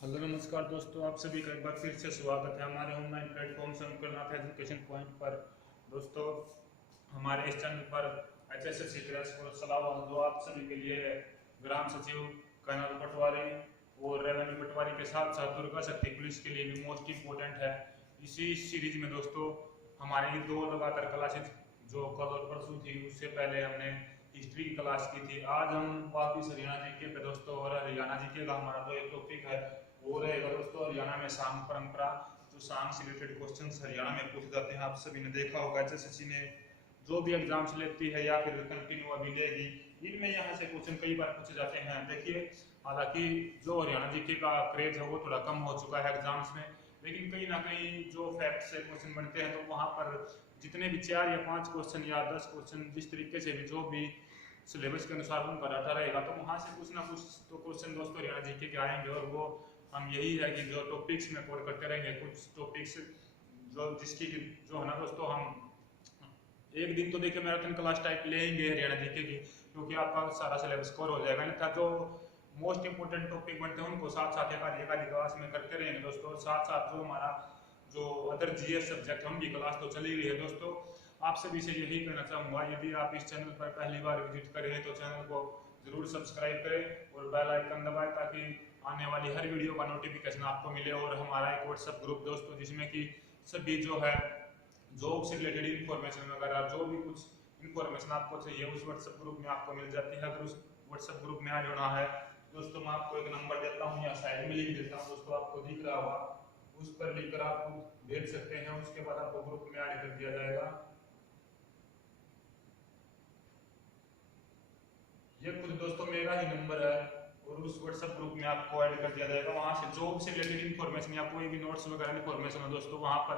Hello नमस्कार दोस्तों, आप सभी का एक बार फिर से स्वागत है हमारे ऑनलाइन प्लेटफॉर्म संकलनाथ एजुकेशन पॉइंट पर। दोस्तों, हमारे इस चैनल पर HSSC क्रैश कोर्स चला हुआ जो आप सभी के लिए है। ग्राम सचिव, कर्नल पटवारी और रेवेन्यू पटवारी के साथ साथ दुर्गा शक्ति पुलिस के लिए भी मोस्ट इम्पोर्टेंट है। इसी सीरीज में दोस्तों हमारी दो लगातार क्लासेज जो कल और परसों थी, उससे पहले हमने हिस्ट्री की क्लास की थी। आज हम वापिस हरियाणा जीके पे दोस्तों, और हरियाणा जीके का हमारा जो एक टॉपिक है वो रहेगा दोस्तों हरियाणा में सांग परंपरा। जो सांग से रिलेटेड क्वेश्चंस हरियाणा में पूछे जाते हैं, आप सभी ने देखा होगा HSSC ने जो भी एग्जाम्स लेती है या फिर कंटिन्यू अभी लेगी, इनमें यहाँ से क्वेश्चन कई बार पूछे जाते हैं। देखिए, हालांकि जो हरियाणा जीके का क्रेज है वो थोड़ा कम हो चुका है एग्जाम्स में, लेकिन कहीं ना कहीं जो फैक्ट से क्वेश्चन बनते हैं तो वहाँ पर जितने भी 4 या 5 क्वेश्चन या 10 क्वेश्चन जिस तरीके से भी जो भी सिलेबस के अनुसार उनका डाटा रहेगा, तो वहाँ से कुछ ना कुछ तो क्वेश्चन दोस्तों हरियाणा जीके के आएंगे। और वो हम यही है कि जो टॉपिक्स में कवर करते रहेंगे, कुछ टॉपिक्स जो जिसकी जो है ना दोस्तों, हम एक दिन तो देखिए मैराथन क्लास टाइप लेंगे हरियाणा जीके की, क्योंकि आपका सारा सिलेबस कवर हो जाएगा। नहीं था जो मोस्ट इंपोर्टेंट टॉपिक बनते हैं उनको साथ साथ एक आधी क्लास में करते रहेंगे दोस्तों। और साथ साथ जो हमारा जो अदर GS सब्जेक्ट है उनकी क्लास तो चली रही है दोस्तों। आप सभी से यही कहना चाहूँगा, यदि आप इस चैनल पर पहली बार विजिट कर रहे हैं तो चैनल को जरूर सब्सक्राइब करें और बेल आइकन दबाएं, ताकि आने वाली हर वीडियो का नोटिफिकेशन आपको मिले। और हमारा एक व्हाट्सएप ग्रुप दोस्तों, जिसमें कि सभी जो है जॉब से रिलेटेड इन्फॉर्मेशन वगैरह जो भी कुछ इन्फॉर्मेशन आपको चाहिए उस व्हाट्सएप ग्रुप में आपको मिल जाती है। अगर उस व्हाट्सएप ग्रुप में आ जाना है दोस्तों, मैं आपको एक नंबर देता हूँ या साइड में लिख देता हूँ दोस्तों, आपको दिख रहा होगा, उस पर लिखकर आप भेज सकते हैं। उसके बाद आपको ग्रुप में ऐड कर दिया जाएगा। ये खुद दोस्तों मेरा ही नंबर है और उस व्हाट्सएप ग्रुप में आपको ऐड कर दिया जाएगा। वहां से जॉब से रिलेटेड इन्फॉर्मेशन या कोई भी नोट्स वगैरह इन्फॉर्मेशन है दोस्तों, वहां पर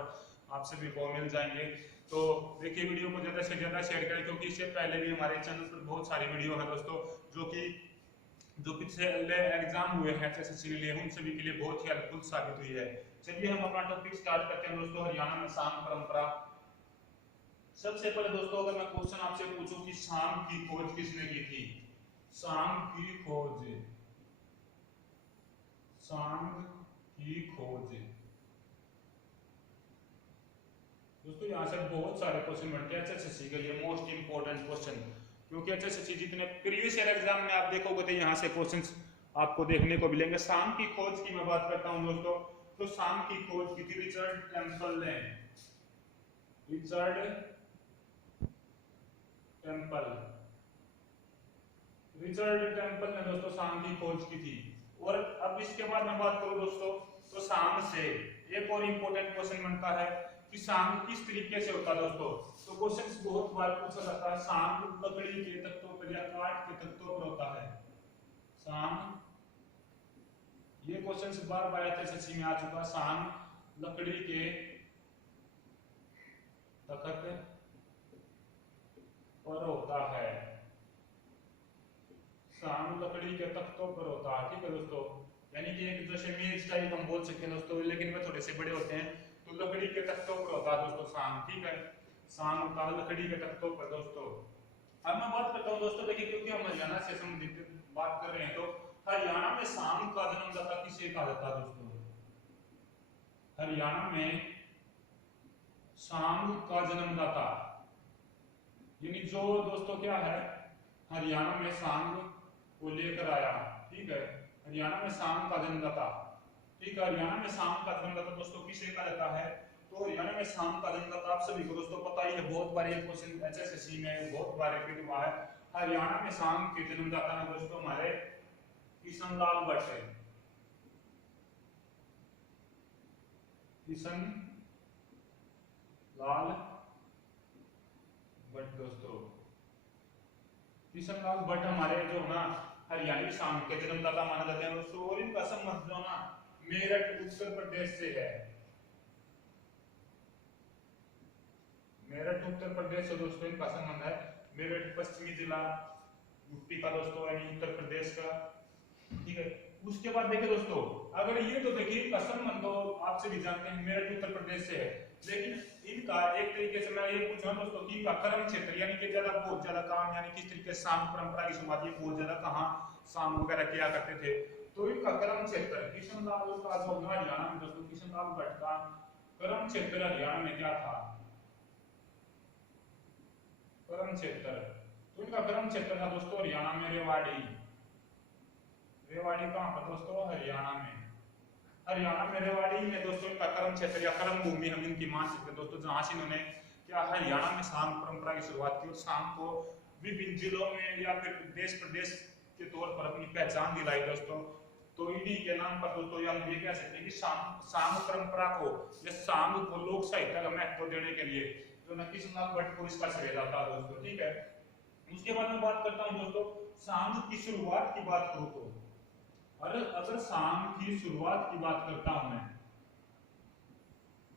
आप सभी को मिल जाएंगे। तो देखिए, वीडियो को ज्यादा से ज्यादा शेयर करें, क्योंकि इससे पहले भी हमारे चैनल पर बहुत सारी वीडियो है दोस्तों जो पिछले एग्जाम हुए हैं HSSC के लिए, उन सभी के लिए बहुत ही हेल्पफुल साबित हुई है। चलिए हम अपना टॉपिक स्टार्ट करते हैं दोस्तों, हरियाणा में सांग परंपरा। सबसे पहले दोस्तों अगर मैं क्वेश्चन आपसे पूछूं कि सांग की खोज किसने की थी, सांग की खोज, सांग की खोज दोस्तों, यहाँ से बहुत सारे क्वेश्चन बनते हैं HSSC के लिए मोस्ट इंपोर्टेंट क्वेश्चन, क्योंकि HSSC जितने प्रीवियस ईयर एग्जाम में आप देखोगे तो यहाँ से क्वेश्चंस आपको देखने को मिलेंगे। सांग की खोज की मैं बात करता हूँ दोस्तों, तो सांग की खोज की थी रिचर्ड टेम्पल ने। रिचर्ड टेम्पल, रिचर्ड टेम्पल ने दोस्तों सांग की खोज की थी। और अब इसके बाद मैं बात करूं दोस्तों, तो सांग से एक और इंपॉर्टेंट क्वेश्चन बनता है कि सांग किस तरीके से होता है दोस्तों। तो क्वेश्चन बहुत बार पूछा जाता है, सांग लकड़ी के तख्तों पर या काठ के तख्तों पर होता है सांग। ये क्वेश्चन बार बार HSSC में आ चुका, सांग लकड़ी के तख्त पर होता है, सांग लकड़ी के तख्तों पर होता है। ठीक है दोस्तों, यानी कि एक जैसे मेज टाइप हम बोल सकते हैं दोस्तों, लेकिन वे थोड़े से बड़े होते हैं, तो लकड़ी के तख्तों पर होता है दोस्तों सांग। ठीक है, सांग होता है लकड़ी के तख्तों पर दोस्तों। अब मैं बात करता हूँ दोस्तों, देखिए क्योंकि हम हरियाणा से संबंधित बात कर रहे हैं, तो हरियाणा में सांग का जन्मदाता किसे कहा जाता है दोस्तों। हरियाणा में सांग का जन्मदाता, यानी जो दोस्तों क्या है, हरियाणा में सांग को लेकर आया। ठीक है, हरियाणा में सांग का जन्मदाता। ठीक है, हरियाणा में सांग का जन्मदाता दोस्तों किसे कहा जाता है, तो हरियाणा में सांग का जन्मदाता आप सभी को दोस्तों पता ही है, बहुत बार ये क्वेश्चन HSSC में बहुत बार रिपीट हुआ है। हरियाणा में सांग के जन्मदाता है दोस्तों हमारे किशन लाल भट्ट। किशन लाल भट्ट दोस्तों, किशन लाल भट्ट हमारे जो ना हरियाणवी सांग के जन्मदाता माना जाते हैं दोस्तों। और इनका संबंध जो ना मेरठ उत्तर प्रदेश से है, मेरठ उत्तर प्रदेश से दोस्तों इनका संबंध है। मेरठ पश्चिमी जिला यूपी का दोस्तों, यानी उत्तर प्रदेश का। ठीक है, उसके बाद देखिए दोस्तों, अगर ये तो देखिए इनका संबंध तो आप सभी जानते हैं मेरठ उत्तर प्रदेश से है, लेकिन इनका एक तरीके से मैं ये पूछूं दोस्तों कि इनका कर्म क्षेत्र यानी कि ज्यादा बहुत ज्यादा काम यानी किस तरीके से सांग परंपरा की शुरुआत ये बहुत ज्यादा कहाँ सांग वगैरह किया करते थे। तो इनका कर्म क्षेत्र किशनलाल का जो हरियाणा में दोस्तों किशनलाल भट्ट का कर्म क्षेत्र हरियाणा में क्या था, कर्म क्षेत्र। तो इनका कर्म क्षेत्र था दोस्तों हरियाणा में रेवाड़ी। रेवाड़ी कहाँ पर दोस्तों, हरियाणा में। हरियाणा में रेवाड़ी में दोस्तों इनका कर्म क्षेत्र या कर्म भूमि हम इनकी मान सकते हैं दोस्तों, जहां से इन्होंने क्या हरियाणा में सांग परंपरा की शुरुआत की और सांग को विभिन्न जिलों में या फिर देश प्रदेश के तौर पर अपनी पहचान दिलाई दोस्तों। तो इन्हीं के नाम पर दोस्तों हम ये कह सकते हैं कि सांग परंपरा को या सांग को लोक साहित्य का महत्व देने के लिए जो न किशनलाल भट्ट को इसका श्रेय जाता है दोस्तों, ठीक है। उसके बाद मैं बात करता हूं दोस्तों सांग की शुरुआत की बात करूं तो, अगर सांग की शुरुआत की बात करता हूं मैं,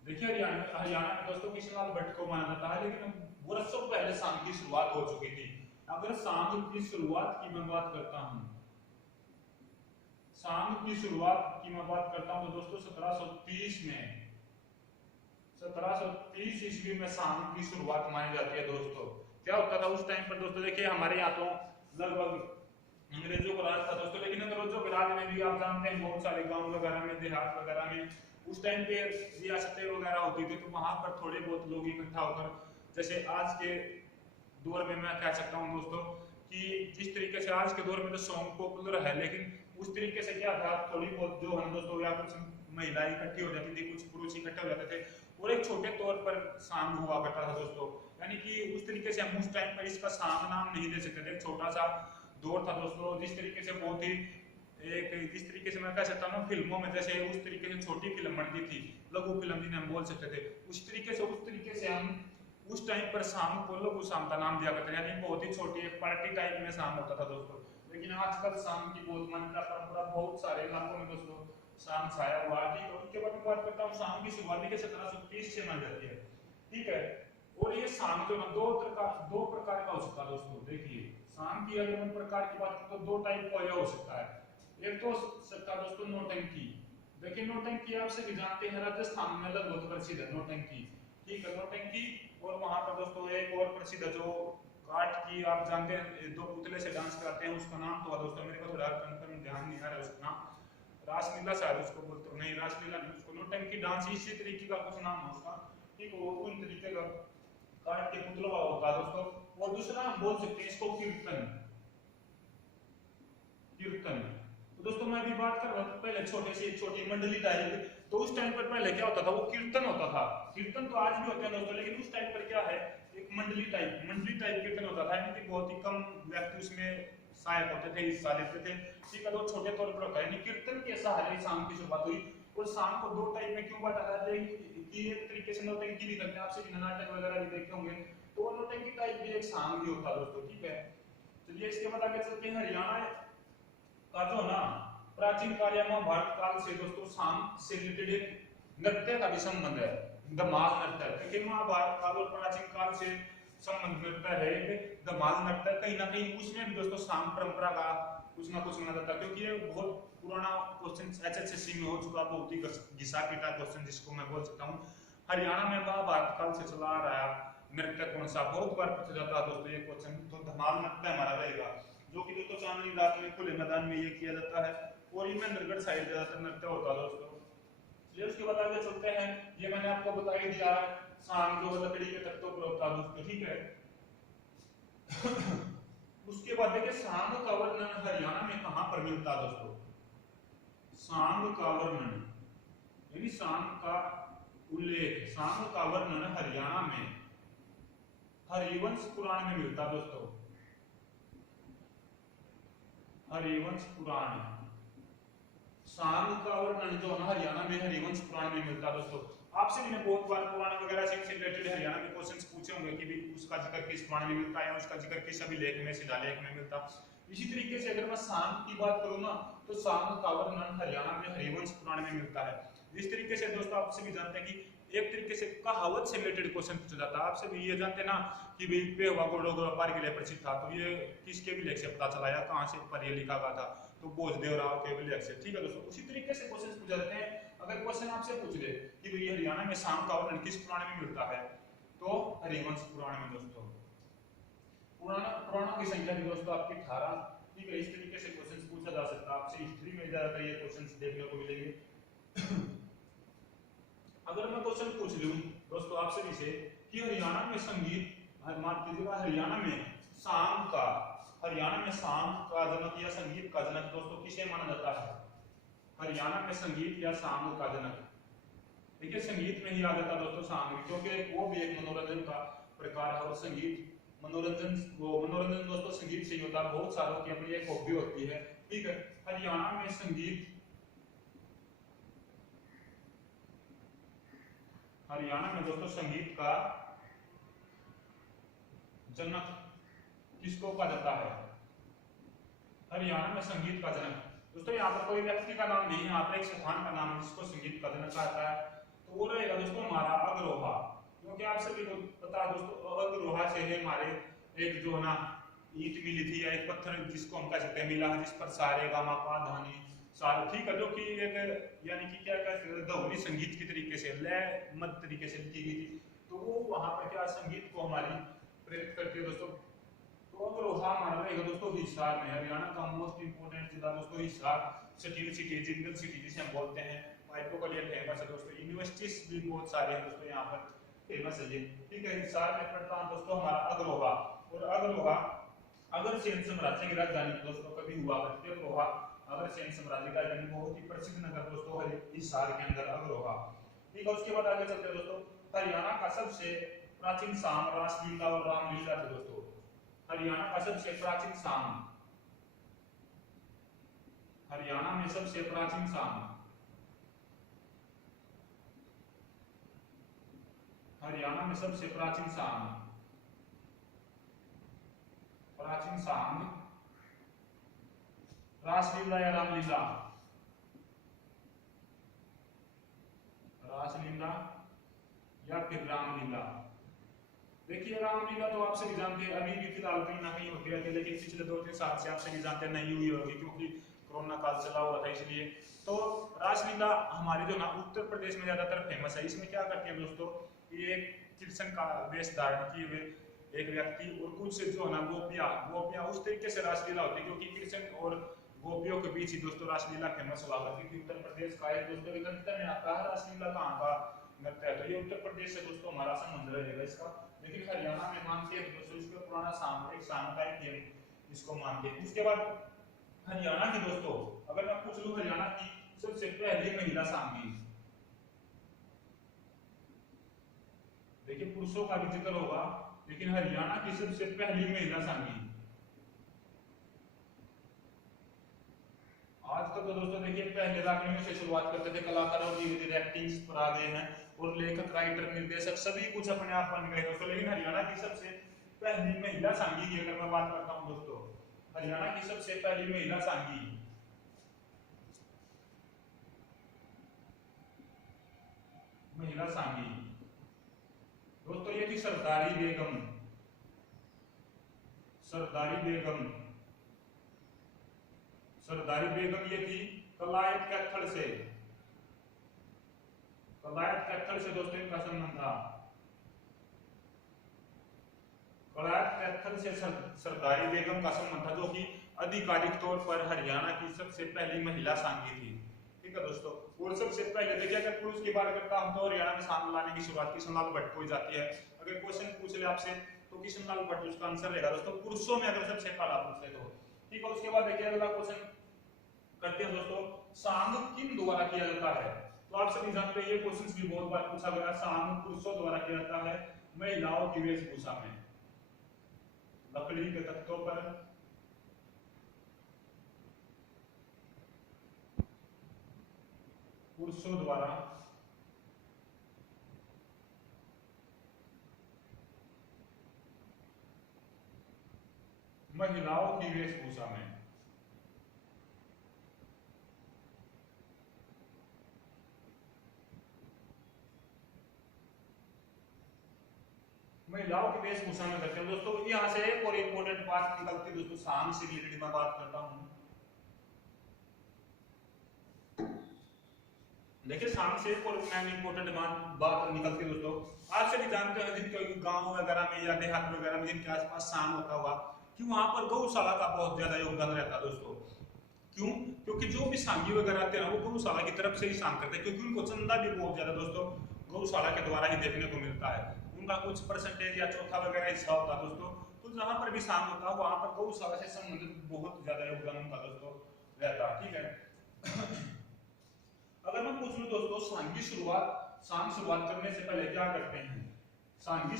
देखिए हरियाणा में दोस्तों किशनलाल भट्ट को माना जाता है, लेकिन वर्षों पहले सांग की शुरुआत हो चुकी थी। अगर सांग की शुरुआत की मैं बात करता हूं, सांग की शुरुआत की मैं बात करता हूं तो दोस्तों 1730 में, 1730 ईस्वी में सांग की शुरुआत मानी जाती है दोस्तों। क्या होता था उस टाइम पर दोस्तों, देखिए हमारे यहाँ तो लगभग अंग्रेजों का राज था दोस्तों, लेकिन अंग्रेजों के राज में भी आप जानते हैं बहुत सारे गांव वगैरह में, देहात वगैरह में उस टाइम पे रियासतें वगैरह होती थी, तो वहां पर थोड़े बहुत लोग इकट्ठा होकर, जैसे आज के दौर में मैं कह सकता हूं दोस्तों कि जिस तरीके से आज के दौर में तो सॉन्ग पॉपुलर है, लेकिन उस तरीके से क्या था थोड़ी बहुत जो हम दोस्तों या कुछ महिलाएं इकट्ठी हो जाती थी, कुछ पुरुष इकट्ठे हो जाते थे और एक छोटे तौर पर सांग हुआ करता था दोस्तों। यानी कि उस तरीके से हम उस टाइम पर इसका सांग नाम नहीं दे सकते थे, छोटा सा दौर था दोस्तों। जिस तरीके से बहुत ही एक इस तरीके से मैं कह सकता हूँ फिल्मों में जैसे उस तरीके से छोटी फिल्म बनती थी, लघु फिल्म जिन्हें हम बोल सकते थे, उस तरीके से हम उस टाइम पर सांग को लघु सांग का नाम दिया करते थे, यानी बहुत ही छोटी एक पार्टी टाइप में सांग होता था दोस्तों। लेकिन आजकल सांग की बहुत मान्यता परंपरा बहुत सारे इलाकों में दोस्तों सांग छाया हुआ है, ठीक है। उसके बाद मैं बात करता हूँ सांग की शुरुआत के 1730 से मानी जाती है, ठीक है। और ये सांग जो ना दो प्रकार का हो सकता है दोस्तों। देखिए सांग की अगर हम प्रकार की बात करें तो दो टाइप का यह हो सकता है। एक तो सकता दोस्तों नौटंकी। देखिए नौटंकी आप सभी जानते हैं राजस्थान में लगभग प्रसिद्ध है नौटंकी, ठीक है नौटंकी। और वहां पर दोस्तों एक और प्रसिद्ध जो काठ की आप जानते हैं दो पुतले से डांस कराते हैं, उसका नाम तो दोस्तों मेरे को थोड़ा कंफर्म ध्यान नहीं आ रहा है उसका नाम, रासलीला शायद उसको बोलते हो, नहीं रासलीला नहीं, उसको नौटंकी डांस इसी तरीके का कुछ नाम है उसका, ठीक है। वो उन तरीके का काठ के पुतलों का होता है दोस्तों। और दूसरा हम बोल सकते हैं इसको कीर्तन। कीर्तन तो दोस्तों मैं अभी बात कर रहा था पहले छोटी मंडली टाइप, तो उस टाइम पर पहले क्या होता था वो कीर्तन होता था। कीर्तन तो आज भी होते हैं दोस्तों, लेकिन उस टाइम पर क्या है एक मंडली टाइप कीर्तन होता था, यानी कि बहुत ही कम व्यक्ति उसमें सहायक होते थे, हिस्सा लेते थे, ठीक है। तो छोटे तौर पर होता है, यानी कीर्तन के सहारे शाम की शुरुआत हुई। और शाम को दो टाइप में क्यों बांटा जाता है कि एक तरीके से नौटंकी भी करते हैं, आपसे नाटक वगैरह भी देखे होंगे, तो नौटंकी टाइप भी एक शाम भी होता है दोस्तों, ठीक है। चलिए इसके बाद आगे चलते हैं। हरियाणा का जो ना प्राचीन काल या महाभारत काल से दोस्तों शाम से रिलेटेड नृत्य का भी संबंध है, धमाल नृत्य। देखिए महाभारत काल और प्राचीन काल से संबंध नृत्य है एक धमाल नृत्य, कहीं ना कहीं उसमें भी दोस्तों शाम परंपरा का कुछ ना कुछ माना जाता है, क्योंकि ये बहुत पुराना क्वेश्चन एचएसएससी में हो चुका, बहुत ही घिसा पीटा क्वेश्चन जिसको मैं बोल सकता हूँ। हरियाणा में महाभारत काल से चला आ रहा नृत्य कौन सा, बहुत बार पूछा जाता है दोस्तों ये क्वेश्चन। तो धमाल नृत्य हमारा रहेगा, जो कि दोस्तों चांदनी रात में खुले मैदान में ये किया जाता है, और ये महेंद्रगढ़ साइड ज्यादातर नृत्य होता है दोस्तों। चलिए उसके बाद आगे चलते हैं। ये मैंने आपको बता ही दिया है, सांग जो लकड़ी के तख्तों पर होता है दोस्तों, ठीक है। उसके बाद देखिए सांग का वर्णन हरियाणा में कहां पर मिलता है दोस्तों। सांग का वर्णन यानी सांग का उल्लेख, सांग का वर्णन हरियाणा में हरिवंश पुराण में मिलता दोस्तों। हरिवंश पुराण, सांग का वर्णन जो है हरियाणा में हरिवंश पुराण में मिलता दोस्तों। आपसे भी बहुत बार पुराण वगैरह से रिलेटेड हरियाणा के क्वेश्चंस पूछे होंगे कि भी उसका जिक्र किस पुराण में मिलता है या उसका जिक्र किस अभिलेख में शिलालेख में मिलता। इसी तरीके से अगर मैं सांग की बात करूं ना तो सांग का वर्णन हरियाणा में हरिवंश पुराण में मिलता है। इस तरीके से दोस्तों आप सभी जानते हैं कि एक तरीके से कहावत से रिलेटेड क्वेश्चन पूछा जाता है। आप सभी ये जानते हैं ना कि भाई पेहवा गोडो व्यापार के लिए प्रसिद्ध था, तो ये किसके अभिलेख से पता चला या कहां से पर ये लिखा गया था। तो बोझदेव राव केवल से। ठीक है दोस्तों, उसी तरीके से क्वेश्चन पूछे जाते हैं। अगर क्वेश्चन आपसे पूछ ले कि भाई हरियाणा में शाम का वर्णन किस पुराण में मिलता है, तो हरिवंश पुराण में दोस्तों। पुराणों की संख्या भी दोस्तों आपकी 18। ठीक है, इस तरीके से क्वेश्चन पूछा जा सकता है आपसे। हिस्ट्री में ज्यादातर ये क्वेश्चन देखने को मिलेंगे। अगर मैं क्वेश्चन पूछ लूं दोस्तों आप सभी से कि हरियाणा में संगीत, मान लीजिएगा हरियाणा में शाम का जनक या संगीत का जनक दोस्तों किसे माना जाता है? हरियाणा में संगीत या शाम का जनक, देखिए संगीत में ही आ जाता है दोस्तों शाम, क्योंकि वो भी एक मनोरंजन का प्रकार है। और संगीत मनोरंजन दोस्तों संगीत से ही होता है। बहुत सारों की अपनी एक हॉबी होती है। ठीक है, हरियाणा में संगीत, हरियाणा में दोस्तों संगीत का जनक किसको कहा जाता है? हरियाणा में संगीत का जनक दोस्तों, यहाँ पर कोई व्यक्ति का नाम नहीं है, यहाँ पर एक स्थान का नाम है जिसको संगीत का जनक कहा जाता है। तो वो रहेगा दोस्तों हमारा अग्रोहा। क्योंकि आप सभी को पता है दोस्तों, अग्रोहा से है हमारे एक जो ना ईंट मिली थी, या एक पत्थर जिसको हम कह सकते हैं मिला, जिस पर सारे गामा पा धानी सारे, ठीक है, जो कि एक यानी कि क्या कहते हैं ध्वनि संगीत की तरीके से लय मत तरीके से लिखी गई थी। तो वो वहां पर क्या संगीत को हमारी प्रेरित करती है दोस्तों। तो अग्रोहा हमारा रहेगा दोस्तों हिसार में। हरियाणा का मोस्ट इंपोर्टेंट जिला दोस्तों Hisar, steel city, jingle city जिसे हम बोलते हैं, पाइपों के लिए फेमस है दोस्तों। यूनिवर्सिटीज भी बहुत सारे हैं दोस्तों यहाँ पर, फेमस है ये। ठीक है, हिसार में पड़ता है दोस्तों हमारा अग्रोहा। और अग्रोहा अग्रसेन साम्राज्य की राजधानी दोस्तों कभी हुआ करती है। अग्रोहा अग्रसेन साम्राज्य की राजधानी, बहुत ही प्रसिद्ध नगर दोस्तों हिसार के अंदर अग्रोहा। ठीक है, उसके बाद आगे चलते हैं दोस्तों। हरियाणा का सबसे प्राचीन शाम रासलीला और रामलीला थे दोस्तों। हरियाणा का सबसे प्राचीन शाम, हरियाणा में सबसे प्राचीन शाम, हरियाणा में सबसे प्राचीन शाम, प्राचीन शाम रासलीला या रामलीला, रासलीला या फिर रामलीला। देखिए रामलीला तो आप सभी जानते हैं, अभी भी फिलहाल कहीं ना कहीं होती रहती है, लेकिन पिछले 2-3 साल से आप सभी जानते हैं नहीं हुई होगी, क्योंकि कोरोना काल चला हुआ था इसलिए। तो रासलीला हमारे जो ना उत्तर प्रदेश में ज्यादातर फेमस है। इसमें क्या करते हैं दोस्तों, ये कृष्ण का वेश धारण किए हुए एक व्यक्ति और कुछ जो है ना गोपियां उस तरीके से रासलीला होती है, क्योंकि कृष्ण और गोपियों के बीच ही दोस्तों रासलीला फेमस हुआ करती थी। उत्तर प्रदेश का है दोस्तों, विविधता में आता है रासलीला कहाँ का नृत्य है, तो ये उत्तर प्रदेश से दोस्तों हमारा संबंध रहेगा इसका। लेकिन हरियाणा में मानते हैं दोस्तों इसका पुराना सामुदायिक खेल इसको मानते हैं। उसके बाद हरियाणा की दोस्तों, अगर मैं पूछ लूं हरियाणा की सबसे पहली महिला सांगी, देखिए पुरुषों का भी जिक्र होगा, लेकिन हरियाणा की सबसे पहली महिला सांगी आज तक तो दोस्तों देखिए पहले रागनियों से शुरुआत करते थे कलाकार, और धीरे धीरे एक्टिंग्स पर आ गए हैं, और लेखक राइटर निर्देशक सभी कुछ अपने आप बन गए दोस्तों। लेकिन हरियाणा की सबसे पहली महिला सांगी की अगर मैं बात करता हूं दोस्तों, हरियाणा की सबसे पहली महिला सांगी, महिला सांगी दोस्तों ये थी सरदारी बेगम। सरदारी बेगम, सरदारी बेगम ये थी कलायत कैथल से। कलायत कैथल से दोस्तों इनका संबंध था। कलायत कैथल से सरदारी बेगम का संबंध था, जो कि आधिकारिक तौर पर हरियाणा की सबसे पहली महिला सांगी थी। ठीक है दोस्तों, और सबसे पहले देखिए अगर पुरुष की बात करता हूं तो हरियाणा में शाम लाने की शुरुआत किशनलाल भट्ट को ही जाती है। अगर क्वेश्चन पूछ ले आपसे तो किशनलाल भट्ट उसका आंसर रहेगा दोस्तों, पुरुषों में अगर सबसे पहला पूछ ले तो। ठीक है, उसके बाद देखिए अगला क्वेश्चन करते हैं दोस्तों, सांग किन द्वारा किया जाता है? तो आप सभी जानते हैं ये क्वेश्चन भी बहुत बार पूछा गया। सांग पुरुषों द्वारा किया जाता है, महिलाओं की वेशभूषा में, लकड़ी के तख्तों पर, पुरुषों द्वारा महिलाओं की वेशभूषा में। महिलाओं की वेशभूषा में करते हैं दोस्तों। यहाँ से एक और इंपॉर्टेंट बात निकलती है दोस्तों, सांग से रिलेटेड मैं बात करता हूँ। देखिए शाम से एक और मैन इंपॉर्टेंट बात निकलती है दोस्तों। आप सभी जानते हैं जिनके गांव वगैरह में या देहात वगैरह में जिनके आसपास शाम होता हुआ कि वहां पर गौशाला का बहुत ज्यादा योगदान रहता है दोस्तों। क्यों? क्योंकि जो भी सांगी वगैरह आते हैं वो गौशाला की तरफ से ही शाम करते हैं, क्योंकि उनको चंदा भी बहुत ज्यादा दोस्तों गौशाला के द्वारा ही देखने को मिलता है। उनका कुछ परसेंटेज या चौथा वगैरह हिस्सा होता है दोस्तों। तो जहां पर भी शाम होता है वहां पर गौशाला से संबंधित बहुत ज्यादा योगदान उनका दोस्तों रहता है। ठीक है। अगर मैं पूछ लूं दोस्तों शाम शुरुआत करने से पहले क्या करते हैं? शाम की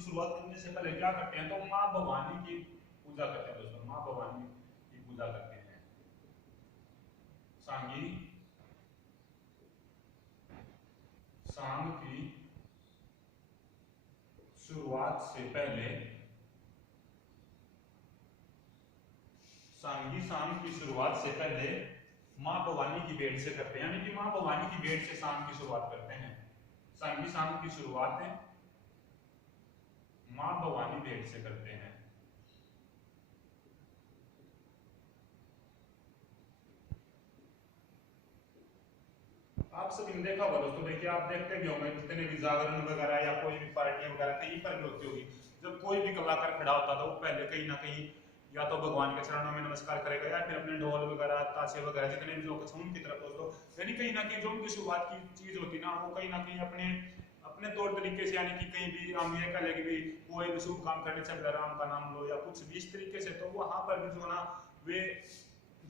शुरुआत करने से पहले क्या करते हैं? तो माँ भवानी की पूजा करते हैं दोस्तों। माँ भवानी की पूजा करते हैं। सांगी शाम की शुरुआत से पहले शाम की शुरुआत से पहले माँ भवानी की भेंट से करते हैं, यानी कि माँ भवानी की भेंट से शाम की शुरुआत करते हैं। शाम की शुरुआत माँ भवानी भेंट से करते हैं। आप सभी ने देखा होगा दोस्तों, देखिए आप देखते भी होंगे जितने भी जागरण वगैरह या कोई भी पार्टी वगैरह कहीं पर भी होती होगी, जब कोई भी कलाकार खड़ा होता था वो पहले कहीं ना कहीं या तो भगवान के चरणों में नमस्कार करेगा या फिर अपने ढोल वगैरह ताशे वगैरह जितने भी लोग हैं उनकी तरफ दोस्तों, यानी कहीं ना कहीं जो उनकी शुरुआत की चीज होती ना वो कहीं ना कहीं अपने अपने तौर तरीके से, यानी कि कहीं भी हम ये कह लेंगे भी कोई भी शुभ काम करने से पहले राम का नाम लो या कुछ भी इस तरीके से, तो वहां पर भी जो ना वे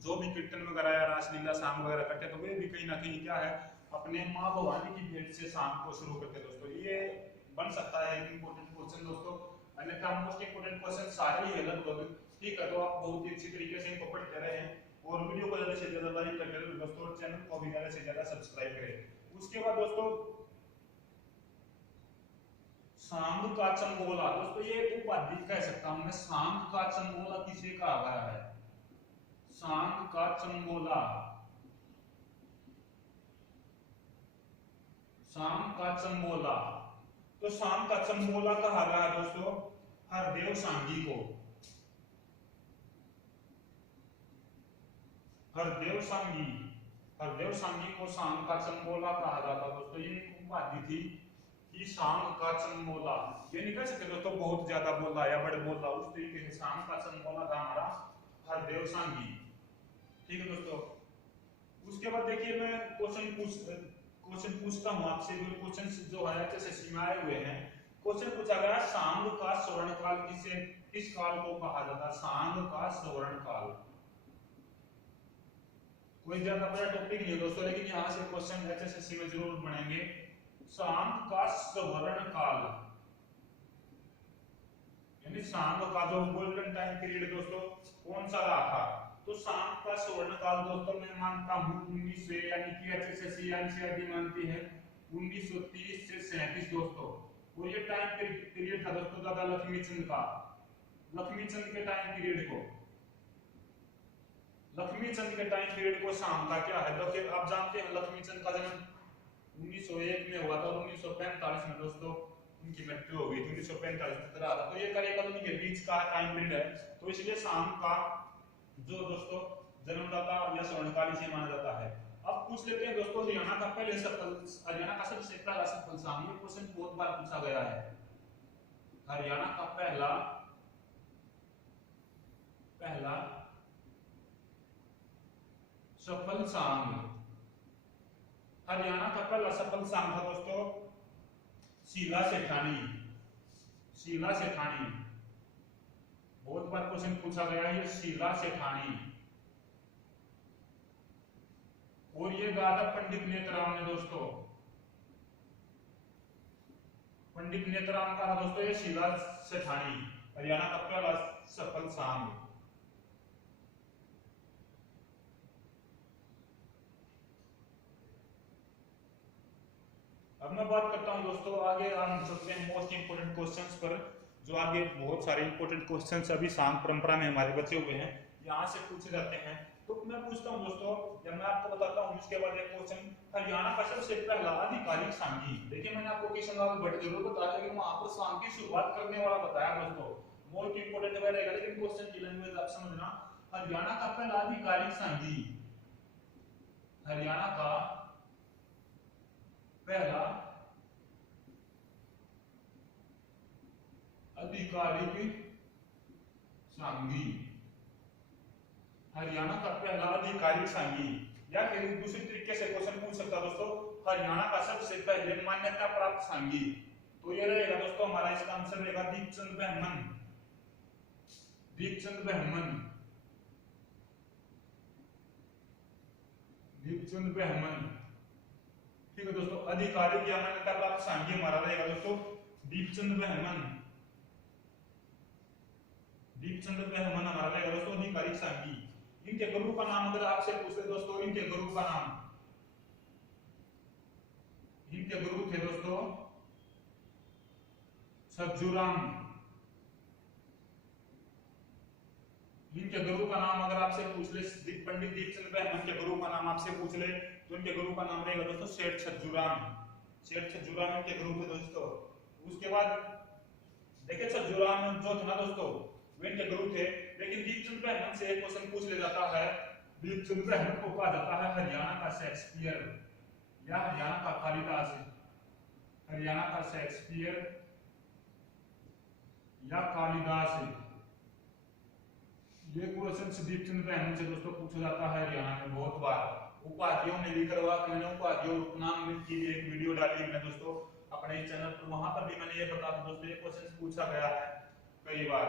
जो भी कीर्तन वगैरह या रासलीला शाम वगैरह करते हैं तो वे भी कहीं ना कहीं क्या है अपने माँ भवानी की भेंट से शाम को शुरू करते हैं दोस्तों। ये बन सकता है एक इंपॉर्टेंट क्वेश्चन दोस्तों, अन्यथा मोस्ट इंपॉर्टेंट क्वेश्चन सारे ही अलग होंगे। ठीक है, तो आप बहुत ही अच्छी तरीके से इनको पढ़ते रहे हैं और वीडियो को ज्यादा से ज्यादा लाइक करके दोस्तों, चैनल को भी ज्यादा से ज्यादा सब्सक्राइब करें। उसके बाद दोस्तों सांग का चंगोला दोस्तों, ये एक उपाधि कह सकता हूं मैं। सांग का चंगोला किसे कहा गया है? सांग का चंगोला, शाम का चंगोला, तो शाम का चंगोला कहा गया है दोस्तों हरदेव सांगी को। हरदेव सांगी को शाम का चंगोला कहा जाता दोस्तों। ये एक उपाधि थी कि शाम का चंगोला, ये नहीं कह सकते दोस्तों बहुत ज्यादा बोला या बड़े बोला, उस तरीके से शाम का चंगोला था हमारा हरदेव सांगी। ठीक है दोस्तों। उसके बाद देखिए मैं क्वेश्चन पूछता हूं आपसे, जो क्वेश्चन जो है जैसे सीमाए हुए हैं। क्वेश्चन पूछा गया सांग का स्वर्ण काल किस काल को कहा जाता है? सांग का स्वर्ण काल, कोई ज्यादा बड़ा टॉपिक नहीं है दोस्तों, लेकिन यहाँ से क्वेश्चन एचएसएससी में जरूर बनेंगे। सांग का स्वर्ण काल यानी सांग का जो गोल्डन टाइम पीरियड दोस्तों कौन सा रहा था? तो सांग का स्वर्ण काल दोस्तों मैं मानता हूं 1900, यानी कि एचएसएससी एनसीईआरटी मानती है 1930 से 37 दोस्तों। और ये टाइम पीरियड था दोस्तों दादा लक्ष्मीचंद का, लक्ष्मीचंद के टाइम पीरियड को, लक्ष्मीचंद के टाइम पीरियड को शाम का क्या है? देखिए आप जानते हैं लक्ष्मीचंद का जन्म 1901 में हुआ था और 1945 में दोस्तों उनकी मृत्यु हो गई थी। 1945 तक रहा था, तो ये करीब उनके बीच का टाइम पीरियड है, तो इसलिए शाम का जो दोस्तों जन्मदाता या स्वर्णकाल इसे माना जाता है। अब पूछ लेते हैं दोस्तों हरियाणा का सबसे पहला सफल शाम, ये क्वेश्चन बहुत बार पूछा गया है। हरियाणा का पहला सफल सांग, हरियाणा का पहला सफल सांग था दोस्तों शीला सेठानी। शीला सेठानी बहुत बार क्वेश्चन पूछा गया है, शीला सेठानी। और ये गाया था पंडित नेतराम ने दोस्तों, पंडित नेतराम का था दोस्तों ये शीला सेठानी, हरियाणा का पहला सफल सांग। अब मैं बात करता हूं दोस्तों, आगे हम चलते हैं मोस्ट इंपोर्टेंट क्वेश्चंस पर, जो आगे बहुत सारे इंपोर्टेंट क्वेश्चंस अभी सांग परंपरा में हमारे बचे हुए हैं, यहाँ से पूछे जाते हैं। तो मैं पूछता हूं दोस्तों, जब मैं आपको बताता हूं इसके बाद एक क्वेश्चन, हरियाणा का सबसे पहला आधिकारिक सांगी। देखिए मैंने आपको किशनलाल भट्ट जरूर बताया, लेकिन वहां पर सांग की शुरुआत करने वाला बताया दोस्तों, मोस्ट इंपोर्टेंट रहेगा, लेकिन क्वेश्चन की लैंग्वेज आप समझना। हरियाणा का पहला आधिकारिक सांगी, हरियाणा का पहला आधिकारिक सांघी, हरियाणा का पहला आधिकारिक सांघी। या फिर दूसरी तरीके से क्वेश्चन पूछ सकता दोस्तों, हरियाणा का सबसे पहले मान्यता प्राप्त सांघी। तो ये रहेगा दोस्तों हमारा इसका आंसर रहेगा दीपचंद बहमन। दीपचंद बहमन, दीपचंद बहमन। ठीक है दोस्तों, आधिकारिक या मान्यता प्राप्त सांघी हमारा रहेगा दोस्तों दीपचंद बहमन। दीपचंद बहमन हमारा रहेगा दोस्तों आधिकारिक सांघी। इनके गुरु का नाम अगर आपसे पूछे दोस्तों, इनके गुरु का नाम, इनके गुरु थे दोस्तों सज्जूराम। इनके गुरु का नाम अगर आपसे पूछ ले, पंडित दीपचंद बहमन के गुरु का नाम आपसे पूछ ले तो इनके गुरु का नाम रहेगा दोस्तों सेठ छज्जूराम। सेठ छज्जूराम इनके गुरु थे दोस्तों। उसके बाद देखिए छज्जूराम जो थे ना दोस्तों वे इनके गुरु थे, लेकिन दीपचंद बहमन से एक क्वेश्चन पूछ ले जाता है। दीपचंद बहमन को कहा जाता है हरियाणा का शेक्सपियर या हरियाणा का कालिदास। हरियाणा का शेक्सपियर या कालिदास, ये क्वेश्चन दीपचंद बहमन से दोस्तों पूछा जाता है हरियाणा में बहुत बार। उपाधियों में लिखा हुआ, मैंने उपाधियों उपनाम की भी एक वीडियो डाली है दोस्तों अपने चैनल पर, वहां पर भी मैंने ये बताया दोस्तों ये क्वेश्चन पूछा गया है कई बार।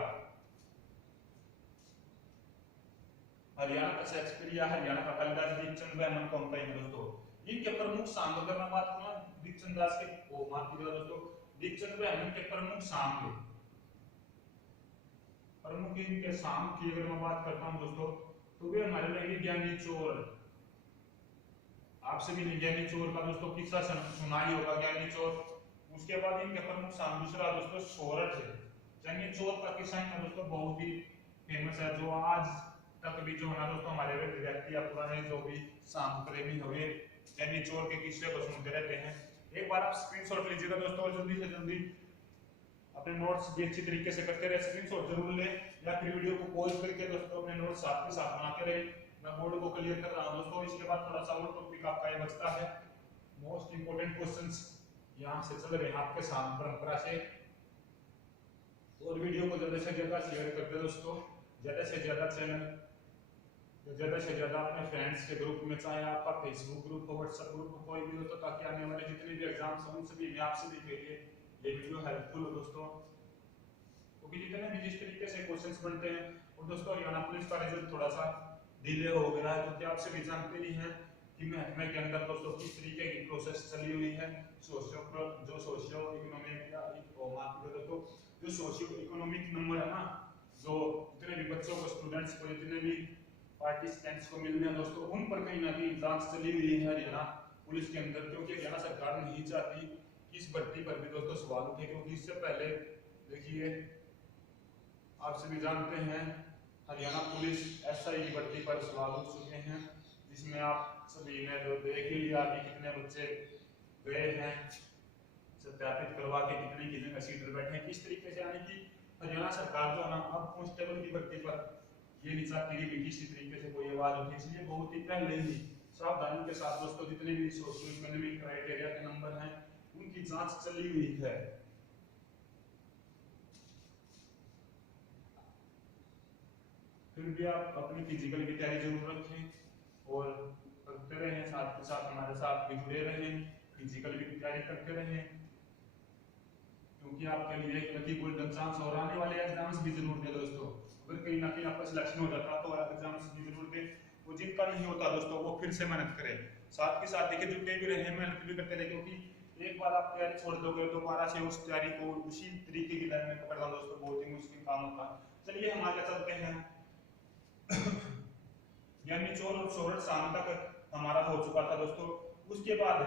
हरियाणा का शेक्सपियर या हरियाणा का कालिदास दीपचंद बहमन को हम कहेंगे दोस्तों। इनके प्रमुख सांग अगर मैं बात करूं दीपचंद दास के, वो माफ कीजिएगा दोस्तों, दीपचंद बहमन के प्रमुख सांग, प्रमुख इनके सांग की अगर मैं बात करता हूं दोस्तों तो वे हमारे रहेंगे ज्ञानी चोर। आपसे भी ज्ञानी चोर का दोस्तों किस्सा सुना ही होगा, ज्ञानी चोर। उसके बाद इनके प्रमुख सांग दूसरा दोस्तों सोरठ है। ज्ञानी चोर का किस्सा इनका दोस्तों बहुत ही फेमस है, जो आज तक भी जो है ना दोस्तों हमारे व्यक्ति या पुराने जो भी सांग प्रेमी हुए ज्ञानी चोर के किस्से को सुनते रहते हैं। एक बार आप स्क्रीनशॉट लीजिएगा दोस्तों, जल्दी से जल्दी अपने नोट्स भी अच्छी तरीके से करते रहे, स्क्रीनशॉट जरूर ले या फिर वीडियो को पॉज करके दोस्तों अपने नोट्स साथ के साथ बनाते रहे। मैं बोर्ड को क्लियर कर रहा हूं दोस्तों। इसके बाद थोड़ा सा और टॉपिक आपका ये बचता है, मोस्ट इंपोर्टेंट क्वेश्चंस यहां से चल रहे हैं आपके सामने परंपरा से। और वीडियो को ज्यादा से ज्यादा शेयर करते दोस्तों, ज्यादा से ज्यादा चैनल, ज्यादा से ज्यादा अपने फ्रेंड्स के ग्रुप में, चाहे आपका फेसबुक ग्रुप हो, व्हाट्सएप ग्रुप हो, कोई भी हो, तो ताकि आने वाले जितने भी एग्जाम्स हो उन सभी में आप सभी के लिए ये वीडियो हेल्पफुल हो दोस्तों। क्योंकि जितने भी जिस तरीके से क्वेश्चंस बनते हैं, और दोस्तों हरियाणा पुलिस का रिजल्ट थोड़ा सा डिले हो गया है, क्योंकि आप सभी जानते ही हैं कि महकमे के अंदर दोस्तों किस तरीके की प्रोसेस चली हुई है। सोशियो इकोनॉमिक या दोस्तों जो सोशियो इकोनॉमिक नंबर है ना, जो जितने भी बच्चों को, स्टूडेंट्स को, जितने भी पार्टिसिपेंट्स को मिलने हैं दोस्तों, उन पर कहीं ना कहीं जांच चली हुई है हरियाणा पुलिस के अंदर। क्योंकि हरियाणा सरकार नहीं चाहती कि इस भर्ती पर भी दोस्तों सवाल उठे, क्योंकि इससे पहले देखिए आप सभी जानते हैं हरियाणा पुलिस एसआई की भर्ती पर सवाल उठ चुके हैं, जिसमें आप सभी ने जो देख ही लिया कि कितने बच्चे गए हैं, सत्यापित करवा के कितने की जगह सीट पर बैठे हैं, किस तरीके से। यानी कि हरियाणा सरकार जो है ना अब कांस्टेबल की भर्ती पर ये नहीं चाहती कि किसी तरीके से कोई आवाज उठे, इसलिए बहुत ही पहले ही सावधानी के साथ दोस्तों जितने भी सोशियो इकोनॉमिक क्राइटेरिया के नंबर हैं उनकी जांच चली हुई है। फिर भी आप अपनी फिजिकल की तैयारी जरूर रखें और करते रहें, साथ के साथ हमारे साथ भी जुड़े रहें, फिजिकल की तैयारी करते रहें, क्योंकि आपके लिए एक लकी गोल्डन चांस और आने वाले एग्जाम्स भी जरूर दें दोस्तों। अगर कहीं ना कहीं आपका सिलेक्शन हो जाता तो एग्जाम्स भी जरूर दें, वो जिनका नहीं होता दोस्तों वो फिर से मेहनत करें। साथ के साथ देखिए जुटे भी रहे, मेहनत भी करते रहे, क्योंकि एक बार आप तैयारी छोड़ दोगे दोबारा से उस तैयारी को उसी तरीके की लाइन में पकड़ना दोस्तों बहुत ही मुश्किल काम होता है। चलिए हम आगे चलते हैं। यानी चोर और सोरठ शाम तक हमारा हो चुका था दोस्तों। उसके बाद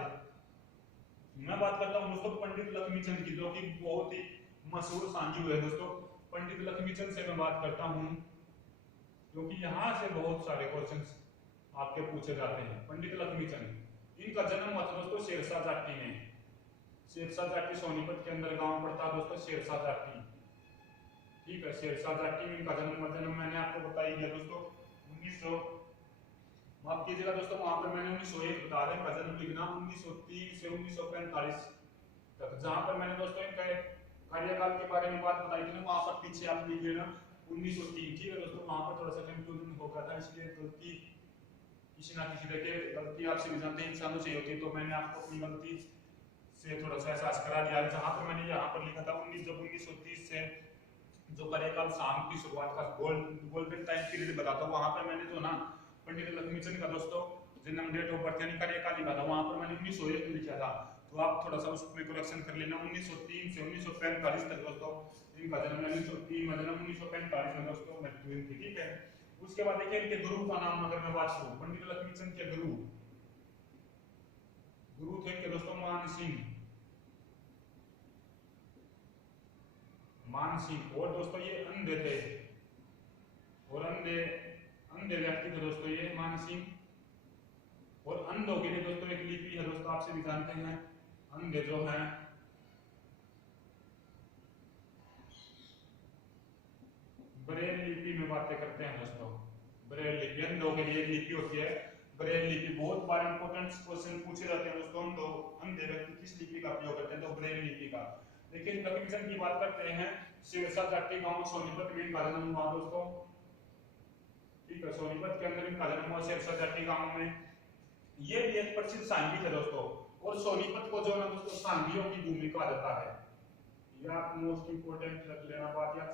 मैं बात करता हूँ दोस्तों पंडित लक्ष्मीचंद की, जो कि बहुत ही मशहूर सांझी हुए दोस्तों। पंडित लक्ष्मीचंद से मैं बात करता हूँ क्योंकि यहाँ से बहुत सारे क्वेश्चंस आपके पूछे जाते हैं। पंडित लक्ष्मीचंद, इनका जन्म हुआ था दोस्तों शेरशाह जाटी में। शेरशाह जाटी सोनीपत के अंदर गांव पड़ता है दोस्तों शेरशाह जाटी। ठीक है, शेरशाह जाटी में इनका जन्म हुआ। जन्म मैंने आपको बता ही दिया दोस्तों 1900 माफ कीजिएगा दोस्तों, वहां पर मैंने 1901 बता रहे हैं, जन्म लिखना 1903 से 1945 तक। जहां पर मैंने दोस्तों इनका कार्यकाल के बारे में बात बताई थी ना, वहां पर पीछे आप लिख लेना 1903। ठीक है दोस्तों, वहां पर थोड़ा सा कंफ्यूजन हो गया था, इसलिए गलती किसी ना किसी तरह के गलती आपसे भी जानते हैं इंसानों से होती है, तो मैंने आपको अपनी गलती से थोड़ा सा एहसास करा दिया। जहां पर मैंने यहाँ पर लिखा था 1930 से जो कार्यकाल शाम की शुरुआत का गोल्डन टाइम पीरियड बताता हूँ, वहां पर मैंने जो ना पंडित लक्ष्मीचंद का दोस्तों जन्म डेट ऑफ बर्थ यानी कार्यकाल लिखा था, वहां पर मैंने 1901 लिखा था, तो आप थोड़ा सा उसमें करेक्शन कर लेना। 1903 से 1945 तक दोस्तों इनका जन्म, 1903 में जन्म, 1945 में दोस्तों मृत्यु इनकी। ठीक है, उसके बाद देखिए इनके गुरु का नाम अगर मैं बात करूं, पंडित लक्ष्मीचंद के गुरु थे इनके दोस्तों मान सिंह। और दोस्तों ये अंधे थे, और अंधे व्यक्ति थे दोस्तों ये मान सिंह। और अंधों के लिए दोस्तों एक लिपि है दोस्तों, आपसे भी जानते हैं, अंधे जो है ब्रेल लिपि में बातें करते हैं दोस्तों। ब्रेल लिपि अंधों के लिए एक लिपि होती है ब्रेल लिपि। बहुत बार इंपॉर्टेंट क्वेश्चन पूछे जाते हैं दोस्तों, अंधे व्यक्ति किस लिपि का प्रयोग करते हैं, तो ब्रेल लिपि का। देखिए लक्ष्मीचंद की बात करते हैं, सिरसा जाटी गांव सोनीपत में इनका जन्म हुआ दोस्तों। ठीक है, सोनीपत के अंदर इनका जन्म हुआ, सिरसा जाटी गांव में। ये भी एक प्रसिद्ध सांगी थे दोस्तों, और सोनीपत को जो है दोस्तों सांगियों की भूमि कहा जाता है। यह आप मोस्ट इंपोर्टेंट रख लेना बात, या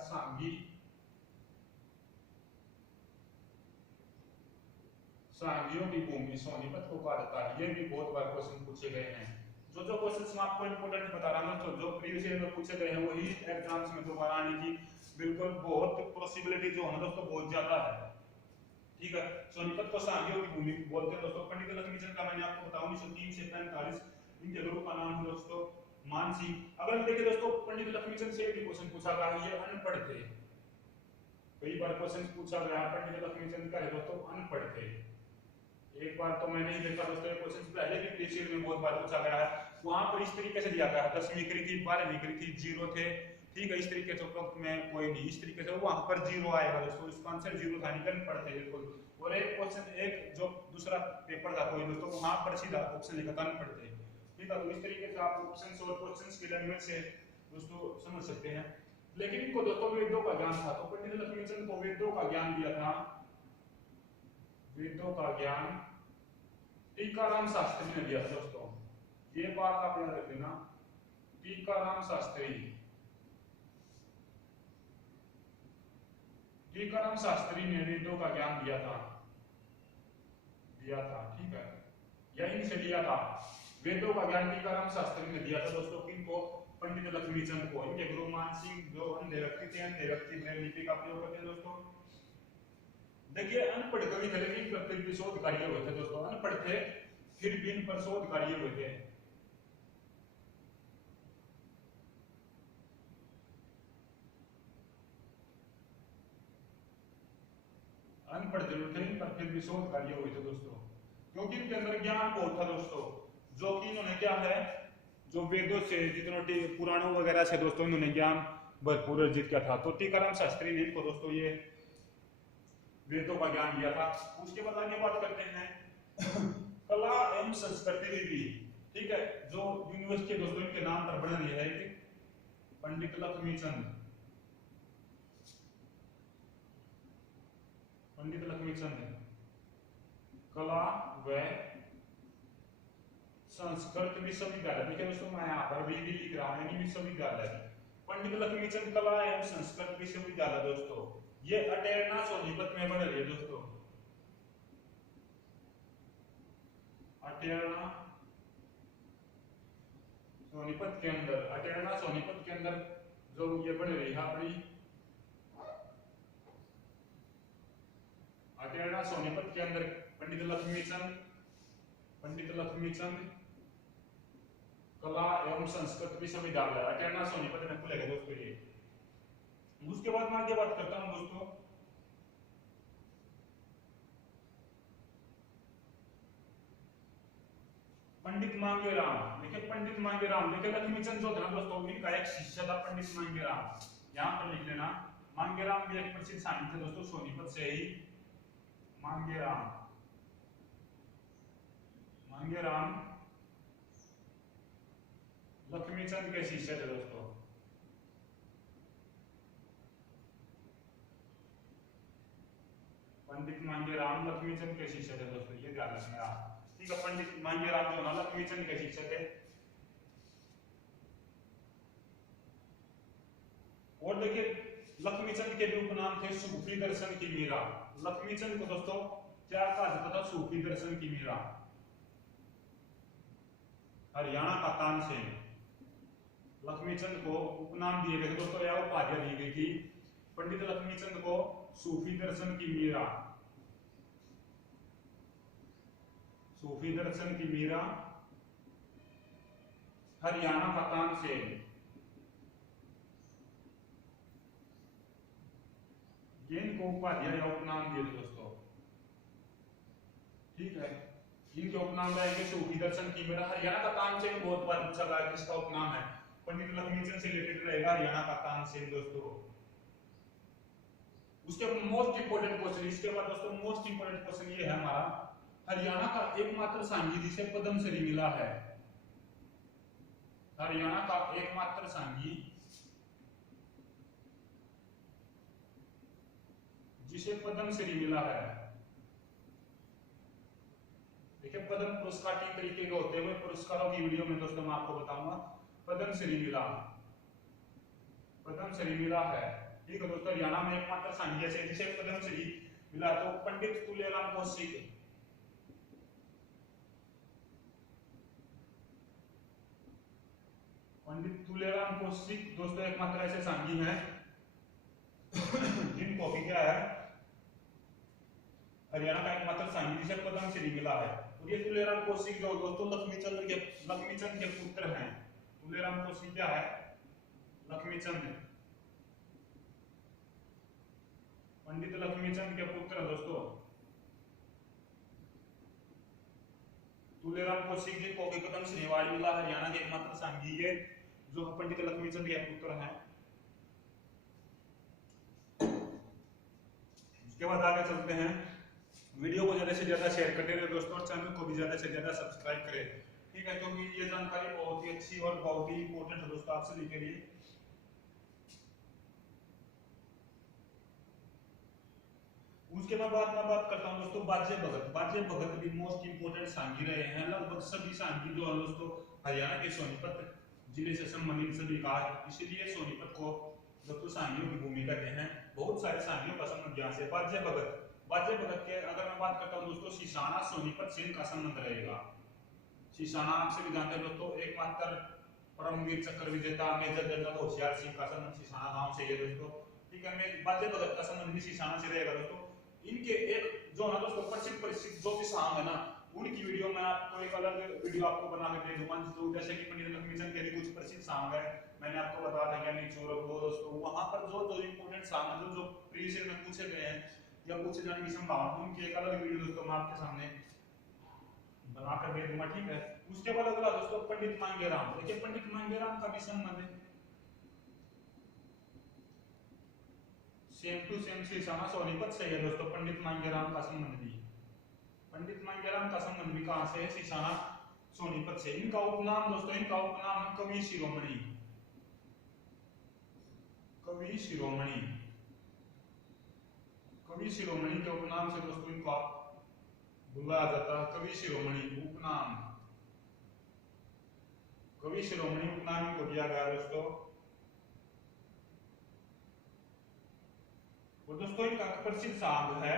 सांगियों की भूमि सोनीपत को कहा जाता है। ये भी बहुत बार क्वेश्चन पूछे गए हैं। जो क्वेश्चन मैं आपको इंपोर्टेंट बता रहा हूं, जो प्रीवियस ईयर में पूछे गए हैं वही एग्जाम्स में दोबारा आने की बिल्कुल बहुत पॉसिबिलिटी जो है दोस्तों बहुत ज्यादा है। ठीक है, सोनीपत को सांगियों की भूमि बोलते हैं दोस्तों। पंडित लक्ष्मीचंद का मैंने आपको बताया 1903 से 45, इनके गुरु का नाम है दोस्तों मान सिंह। अगर हम देखें दोस्तों पंडित लक्ष्मीचंद से भी क्वेश्चन पूछा गया, ये अनपढ़ थे। कई बार क्वेश्चन पूछा गया पंडित लक्ष्मीचंद का है दोस्तों अनपढ़ थे। एक बार तो मैंने ही देखा दोस्तों, क्वेश्चन पहले भी प्रीवियस में बहुत बार पूछा गया है। वहां पर इस तरीके से दिया गया है, 10वीं करी थी, 12वीं करी थी, 0 थे। ठीक है, इस तरीके से उपरोक्त में कोई नहीं, इस तरीके से वहां पर 0 आएगा दोस्तों, इसका आंसर 0 था, निकल पड़ते बिल्कुल। और एक क्वेश्चन, एक जो दूसरा पेपर था कोई दोस्तों, वहां पर सीधा ऑप्शन लिखा था पढ़ते। ठीक है, तो इस तरीके से आप ऑप्शंस और क्वेश्चंस की लैंग्वेज से दोस्तों समझ सकते हैं। लेकिन इनको दोस्तों वेदों का ज्ञान था, तो पंडित लक्ष्मीचंद को वेदों का ज्ञान दिया था, वेदों का ज्ञान टीकाराम शास्त्री ने दिया था दोस्तों। ये बात आप याद रख लेना, टीकाराम शास्त्री ने वेदों का ज्ञान दिया था। ठीक है, यहीं से लिया था वेदों का ज्ञान, टीकाराम शास्त्री ने दिया था दोस्तों। किनको? पंडित लक्ष्मीचंद को। इनके गुरु मान सिंह जो अंधे व्यक्ति थे, अंधे व्यक्ति ब्रेल लिपि का प्रयोग करते हैं दोस्तों। देखिए अनपढ़ कवि थे, लेकिन पर फिर भी शोध कार्य हुए थे दोस्तों। अनपढ़ थे फिर भी इन पर शोध कार्य हुए थे। अनपढ़ जरूर थे, इन पर फिर भी शोध कार्य हुए थे दोस्तों, क्योंकि इनके अंदर ज्ञान बहुत था दोस्तों, जो कि इन्होंने क्या है, जो वेदों से जितने पुराणों वगैरह से दोस्तों इन्होंने ज्ञान भरपूर अर्जित किया था। तो टीकाराम शास्त्री ने इनको दोस्तों ये वेदों का ज्ञान दिया था। उसके बाद आगे बात करते हैं कला एवं संस्कृति विधि। ठीक है, जो यूनिवर्सिटी दोस्तों इनके नाम पर बन रही है, पंडित लक्ष्मीचंद, कला व संस्कृत विश्वविद्यालय। देखिए दोस्तों मैं यहाँ पर भी लिख रहा हूँ विश्वविद्यालय, पंडित लक्ष्मीचंद कला एवं संस्कृत विश्वविद्यालय दोस्तों, ये अटेरना सोनीपत में बन रही है दोस्तों। अटेरना सोनीपत के अंदर, अटेरना सोनीपत के अंदर जो ये बन रही है अपनी, अटेरना सोनीपत के अंदर पंडित लक्ष्मीचंद कला एवं संस्कृत विश्वविद्यालय अटेरना सोनीपत में खुलेगा दोस्तों ये। उसके बाद मैं आगे बात करता हूं दोस्तों पंडित मांगेराम। देखिए पंडित मांगेराम, देखिए लक्ष्मीचंद जो था दोस्तों इनका एक शिष्य था पंडित मांगेराम, यहां पर लिख लेना। मांगेराम भी एक प्रसिद्ध सांगी थे दोस्तों, सोनीपत से ही मांगेराम। मांगेराम लक्ष्मीचंद के शिष्य थे दोस्तों। पंडित मांगेराम लक्ष्मीचंद के शिष्य थे दोस्तों, ये ध्यान रखना आप, ठीक है। पंडित मांगेराम जो ना लक्ष्मीचंद के शिष्य थे। और देखिए लक्ष्मीचंद के भी उपनाम थे सूफी दर्शन की मीरा। लक्ष्मीचंद को दोस्तों क्या कहा जाता था? सूफी दर्शन की मीरा। हरियाणा का तानसेन, लक्ष्मीचंद को उपनाम दिए गए दोस्तों, या उपाधियां दी गई थी। पंडित लक्ष्मीचंद को सूफी दर्शन की मीरा, सूफी दर्शन की मीरा, हरियाणा का तानसेन, ये इनको उपाधियां या उपनाम दिए थे दोस्तों, ठीक है। इनके उपनाम रहेंगे सूफी दर्शन की मीरा, हरियाणा का तानसेन। बहुत बार पूछा गया किसका उपनाम है, पंडित लक्ष्मीचंद से रिलेटेड रहेगा हरियाणा का तानसेन दोस्तों। उसके मोस्ट इंपोर्टेंट क्वेश्चन, इसके बाद दोस्तों मोस्ट इंपोर्टेंट क्वेश्चन ये है हमारा, हरियाणा का एकमात्र सांघी जिसे पद्मश्री मिला है। हरियाणा का एकमात्र सांघी जिसे पद्मश्री मिला है। देखिए पद्म पुरस्कार तीन तरीके के होते हैं, पुरस्कारों की वीडियो में दोस्तों मैं आपको बताऊंगा। पद्मश्री मिला, पद्मश्री मिला है, ठीक है दोस्तों। हरियाणा में एकमात्र सांघी है जिसे पद्मश्री मिला, तो पंडित तुलेराम कौशिक, पंडित तुलेराम कौशिक दोस्तों एकमात्र ऐसे सांघी हैं जिनको भी क्या है, हरियाणा का एकमात्र सांघी जिसे पद्मश्री मिला है। और ये तुलेराम कौशिक जो दोस्तों लक्ष्मीचंद के पुत्र हैं। तुलेराम कौशिक क्या है? लक्ष्मीचंद, पंडित लक्ष्मीचंद के पुत्र दोस्तों। तुलेराम कौशिक जी को भी पद्मश्री अवार्ड मिला, हरियाणा के एकमात्र सांघी है जो पंडित लक्ष्मीचंद के पुत्र हैं। उसके बाद आगे चलते हैं, वीडियो को ज्यादा से ज्यादा शेयर करते रहे दोस्तों, और चैनल को भी ज्यादा से ज्यादा सब्सक्राइब करें, ठीक है, क्योंकि ये जानकारी बहुत ही अच्छी और बहुत ही इंपॉर्टेंट है दोस्तों आप सभी के लिए। उसके बाद मैं बात करता हूं दोस्तों बाजे भगत। बाजे भगत भी मोस्ट इंपोर्टेंट सांघी रहे हैं। लगभग सभी सांघी जो है दोस्तों हरियाणा के सोनीपत जिले से संबंधित सभी का, इसलिए सोनीपत को दोस्तों सांघियों की भूमि कहते हैं। बहुत सारे सांघियों का संबंध यहाँ से। बाजे भगत, बाजे भगत के अगर मैं बात करता हूँ दोस्तों, सिसाना सोनीपत से इनका संबंध रहेगा। सिसाना आप सभी जानते हैं दोस्तों, एकमात्र परमवीर चक्र विजेता मेजर जनरल होशियार सिंह का संबंध सिसाना गांव से है दोस्तों, ठीक है। बाजे भगत का संबंध भी सिसाना से रहेगा दोस्तों। इनके एक जो ना दोस्तों प्रसिद्ध जो भी सांग है ना, उनकी वीडियो मैं आपको एक अलग वीडियो आपको बना के दे दूंगा। तो जैसे कि पंडित लक्ष्मीचंद के भी कुछ प्रसिद्ध सांग है, मैंने आपको बताया था ज्ञानी चोर वो दोस्तों, वहां पर जो जो इंपोर्टेंट सांग है जो प्रीवियस ईयर में पूछे गए हैं या पूछे जाने की संभावना, उनकी एक अलग वीडियो दोस्तों मैं आपके सामने बनाकर दे दूंगा, ठीक है। उसके बाद अगला दोस्तों पंडित मांगेराम। देखिए पंडित मांगेराम का भी संबंध है सेम टू सेम सिसाना सोनीपत से है दोस्तों। पंडित मांगेराम का संबंध भी, पंडित मांगेराम का संबंध भी कहां से है? सिसाना सोनीपत से। इनका उपनाम दोस्तों, इनका उपनाम है कवि शिरोमणि, कवि शिरोमणि, कवि शिरोमणि के उपनाम से दोस्तों इनको बुलाया जाता है कवि शिरोमणि उपनाम। कवि शिरोमणि उपनाम इनको दिया गया दोस्तों। और दोस्तों इनका प्रसिद्ध सांग है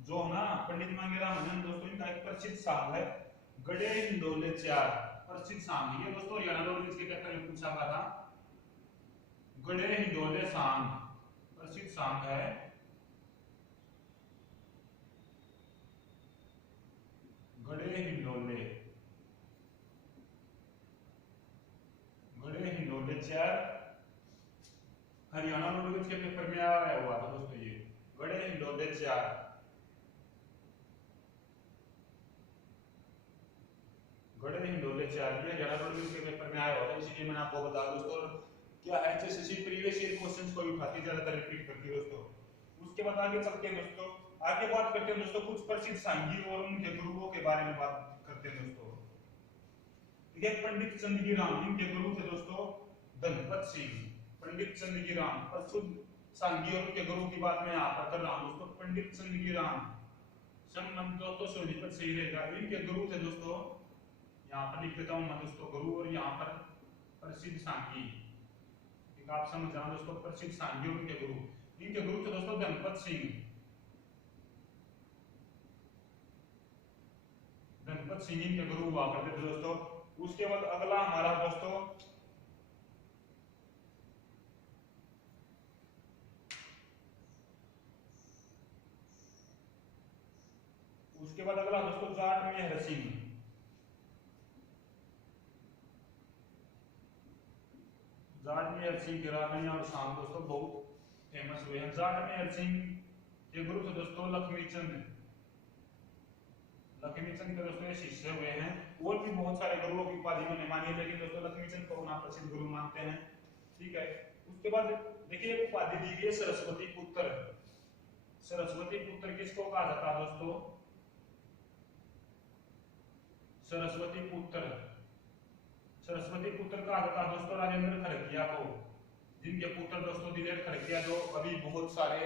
जो ना पंडित मांगेराम है दोस्तों, इनका एक प्रसिद्ध सांग है गड़े हिंडोले चार। प्रसिद्ध सांग ये दोस्तों हरियाणा रोडवेज के पेपर में पूछा गया था। गड़े हिंडोले सांग प्रसिद्ध सांग है। गड़े हिंडोले, गड़े हिंडोले चार हरियाणा रोडवेज के पेपर में आया हुआ था दोस्तों। ये गड़े हिंडोले चार, गड़े हिंडोले चार ये हरियाणा रोडवेज के पेपर में आया हुआ था, इसलिए मैंने आपको बताया दोस्तों। क्या एचएसएससी प्रीवियस ईयर क्वेश्चंस को भी उठाती ज्यादातर रिपीट करती है दोस्तों। उसके बाद आगे चलते हैं दोस्तों, आगे बात करते हैं दोस्तों कुछ प्रसिद्ध सांघी और उनके गुरुओं के बारे में बात करते हैं दोस्तों। ठीक है। पंडित चंदगी राम इनके गुरु थे दोस्तों धनपत सिंह। पंडित चंदगी राम प्रसिद्ध सांगी और उनके गुरु की बात मैं यहाँ पर कर रहा हूँ दोस्तों। पंडित चंदगी राम संबंध दोस्तों सोनीपत सही रहेगा। इनके गुरु थे दोस्तों, यहाँ पर लिख देता हूँ मैं दोस्तों गुरु, और यहाँ पर प्रसिद्ध सांगी, ठीक आप समझ जाओ दोस्तों। प्रसिद्ध सांगी और उनके गुरु, इनके गुरु थे दोस्तों धनपत सिंह। धनपत सिंह इनके गुरु हुआ करते थे दोस्तों। उसके बाद अगला हमारा दोस्तों जाट मेहर सिंह। जाट मेहर सिंह गिरामी और शाम दोस्तों बहुत फेमस हुए हैं। जाट मेहर सिंह के गुरु थे दोस्तों लक्ष्मी चंद। लक्ष्मी चंद के दोस्तों ये शिष्य हुए हैं। और भी बहुत सारे गुरुओं की उपाधि मैंने मानी है, लेकिन दोस्तों लक्ष्मी चंद को ना प्रसिद्ध गुरु मानते हैं, ठीक है। उसके बाद देखिए एक उपाधि दी गई है सरस्वती पुत्र। सरस्वती पुत्र किसको कहा जाता है दोस्तों? सरस्वती पुत्र, सरस्वती पुत्र कहा जाता है दोस्तों राजेंद्र खड़किया को, जिनके पुत्र दोस्तों दिलेर खड़किया जो अभी बहुत सारे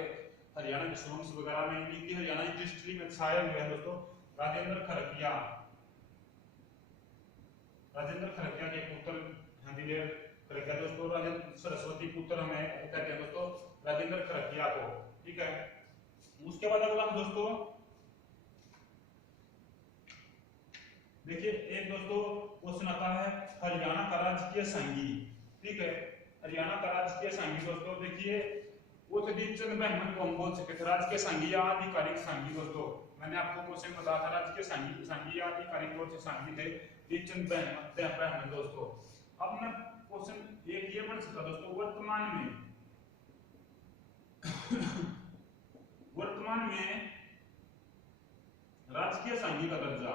हरियाणा के सॉन्ग्स वगैरह में इनकी हरियाणा इंडस्ट्री में छाए हुए हैं दोस्तों। राजेंद्र खड़किया, राजेंद्र खड़किया के पुत्र हैं दिलेर खड़किया दोस्तों। राजेंद्र सरस्वती पुत्र हमें कहते हैं दोस्तों राजेंद्र खड़किया को, ठीक है। उसके बाद अगला दोस्तों देखिए एक दोस्तों क्वेश्चन आता है हरियाणा का राजकीय संगी, ठीक है। हरियाणा का राजकीय संगी दोस्तों देखिए वो तो दीपचंद ब्राह्मण को हम बोल सकते थे राजकीय संगी या आधिकारिक संगी दोस्तों। मैंने आपको क्वेश्चन बताया था राजकीय संगी या आधिकारिक तौर से संगी थे दीपचंद ब्राह्मण दोस्तों। अब मैं क्वेश्चन एक ये बन सकता दोस्तों वर्तमान में राजकीय संगी का दर्जा,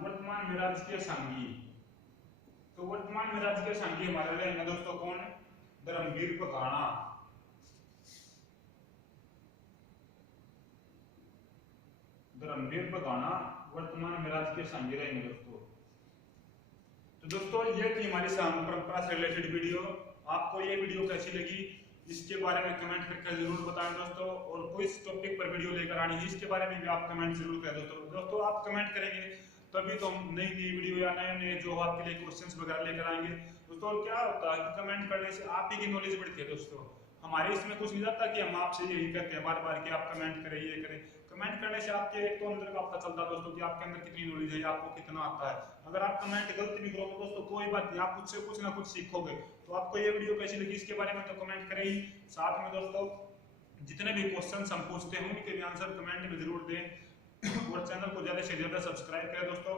वर्तमान में राजकीय संगी, तो वर्तमान में राजकीय संगी हमारे रहेंगे दोस्तों कौन? धर्मवीर बघाना। धर्मवीर बघाना वर्तमान में राजकीय संगी रहेंगे दोस्तों। तो दोस्तों ये थी हमारी साम परंपरा से रिलेटेड वीडियो। आपको ये वीडियो कैसी लगी इसके बारे में कमेंट करके जरूर बताएं दोस्तों, और कोई टॉपिक पर वीडियो लेकर आनी है इसके बारे में भी आप कमेंट जरूर करें दोस्तों। दोस्तों आप कमेंट करेंगे तभी तो हम नई नई वीडियो या नए नए जो आपके लिए क्वेश्चंस वगैरह लेकर आएंगे दोस्तों। और क्या होता है कि कमेंट करने से आप ही की नॉलेज बढ़ती है दोस्तों। हमारे इसमें कुछ नहीं जाता कि हम आपसे यही कहते हैं बार बार कि आप कमेंट करें ये करें। कमेंट करने से आपके एक तो अंदर का पता चलता है दोस्तों कि आपके अंदर कितनी नॉलेज है, आपको कितना आता है। अगर आप कमेंट गलती भी करोगे दोस्तों कोई बात नहीं, आप मुझसे कुछ ना कुछ सीखोगे। तो आपको ये वीडियो कैसी लगी इसके बारे में तो कमेंट करें ही। साथ में दोस्तों जितने भी क्वेश्चन हम पूछते हैं उनके भी आंसर कमेंट में जरूर दें, और चैनल को ज्यादा से ज्यादा सब्सक्राइब करें दोस्तों,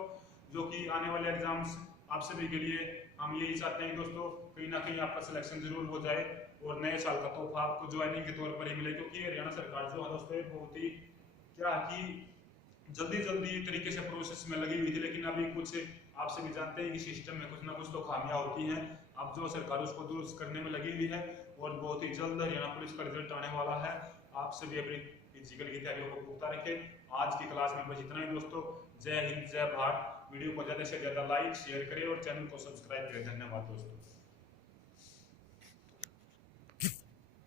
जो कि आने वाले एग्जाम्स आप सभी के लिए हम यही चाहते हैं दोस्तों कहीं ना कहीं आपका सिलेक्शन जरूर हो जाए और नए साल का तोहफा आपको ज्वाइनिंग के तौर पर ही मिले। क्योंकि हरियाणा सरकार जो है दोस्तों बहुत ही क्या कि जल्दी तरीके से प्रोसेस में लगी हुई थी, लेकिन अभी कुछ आप सभी जानते हैं कि सिस्टम में कुछ ना कुछ तो खामियां होती हैं। अब जो सरकार उसको दुरुस्त करने में लगी हुई है और बहुत ही जल्द हरियाणा पुलिस का रिजल्ट आने वाला है। आप सभी अपनी फिजिकल की तैयारियों को पुख्ता रखें। आज की क्लास में बस इतना ही दोस्तों। जय हिंद जय भारत। वीडियो को ज्यादा से ज्यादा लाइक शेयर करें और चैनल को सब्सक्राइब करें। धन्यवाद दोस्तों।